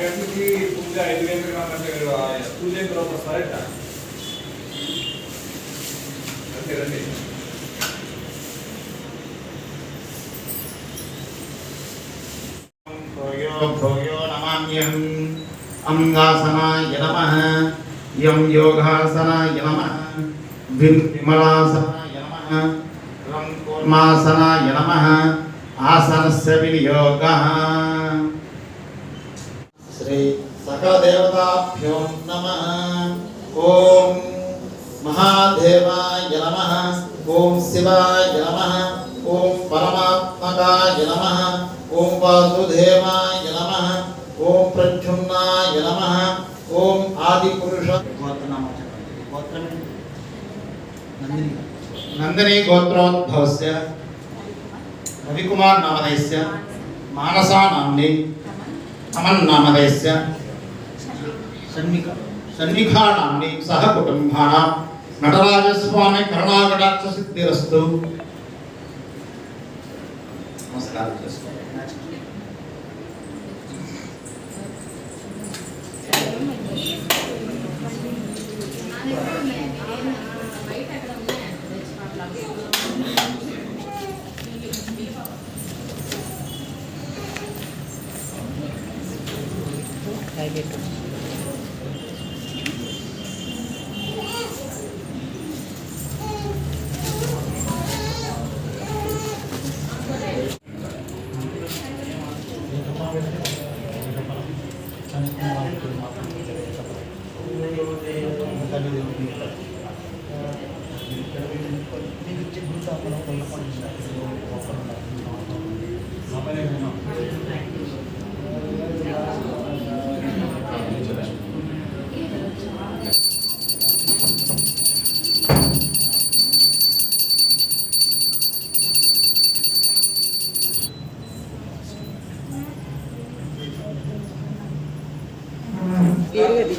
గంటలకి పూజ 5 గంటలకు రామంటే పూజ అయిన తర్వాత వస్తారట. అంతే రండి. భోయో నమామ్యం అంగాసనాయ నమః యం యోగాసనాయ నమః విమలాసనాయ నమః రం కూర్మాసనాయ నమః ఆసనస్య వినియోగః. శ్రీ సకల దేవతాభ్యో నమః. ఓం మహాదేవాయ నమః. ఓం శివాయ నమః. ఓం పరమాత్మకాయ నమః. ఓం వాసుదేవాయ నమః. ఓం ప్రద్యుమ్నాయ నమః. ఓం ఆదిపురుష నందిని గోత్రోద్భవస్య రవికుమార్ నామధేయస్య మానసా నామ్ని అమన్ నామధేయస్య సన్నిఖా నామ్ని సహ కుటుంబానాం నటరాజస్వామి కరుణాకటాక్ష సిద్ధిరస్తు. నమస్కారం చేసుకోండి.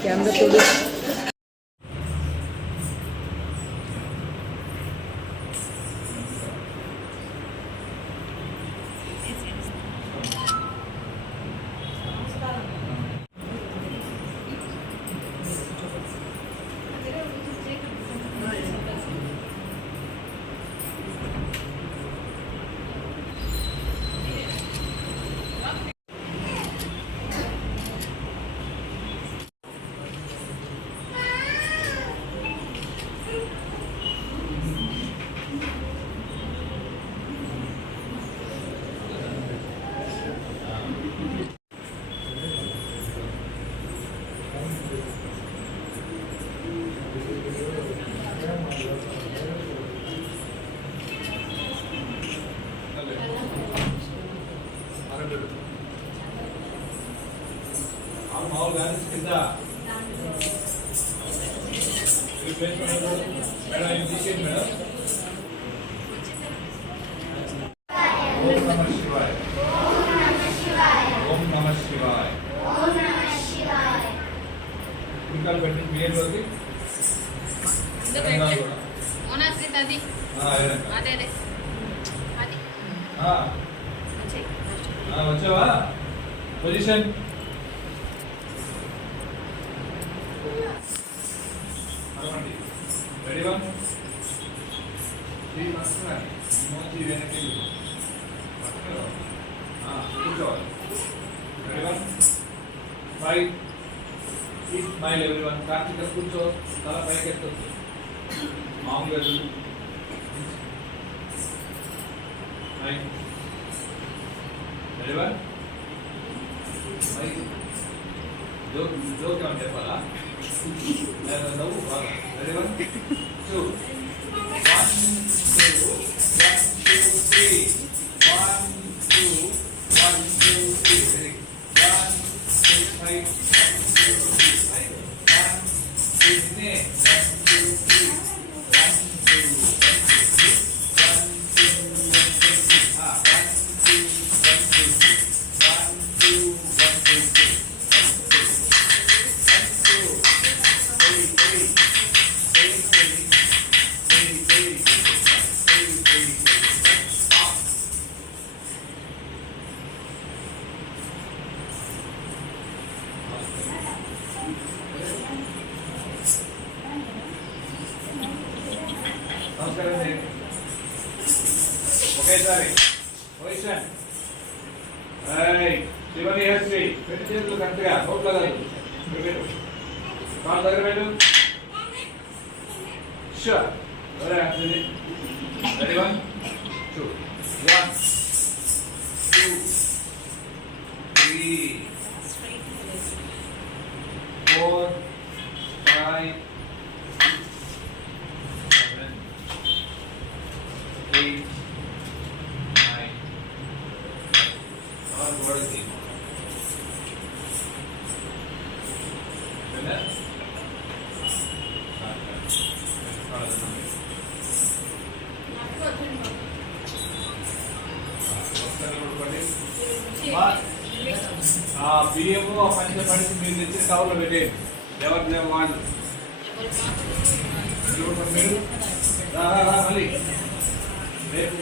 कैमरा तोड़ మామూలు బ్యాలెన్స్ కింద మేడం ఏం తీసేయండి మేడం. ఓం నమః శివాయ. ఓం నమః శివాయ. ఇంకా పెట్టి మీలోకి వచ్చావా పొజిషన్. రెడీ వన్ మోచి వెనక్కి కూర్చోవాలి. రెడీ వన్ ఫైవ్ స్మైల్ ఎవరి వన్. కార్తీక కూర్చో, తల పైకి ఎత్తొచ్చు మామూలుగా. రెడీ వన్ జోక్ ఏమని చెప్పాలా? నవ్వు బాగా. రెడీ వన్ టూ 1 2 1 2 3 1 2 1 2 3 1 2 5 1 2 3 1 2 3 1 2 నమస్కారం చేయండి. ఒకేసారి పొజిషన్. చివరి హెచ్పి పెట్టి చేతులు కరెక్ట్గా కోట్లో కాదు. పెట్టు కాలు దగ్గర పెట్టు. షూర్. ఎవరే వచ్చింది? రెడీ 1 2 1 2 3 4 5 7 8 9 और बॉडी थी है ना బియ్యము పంచపడిసి మీరు తెచ్చిన కవర్లో పెట్టేయండి. ఎవరు వాళ్ళు మీరు రా మళ్ళీ రేపు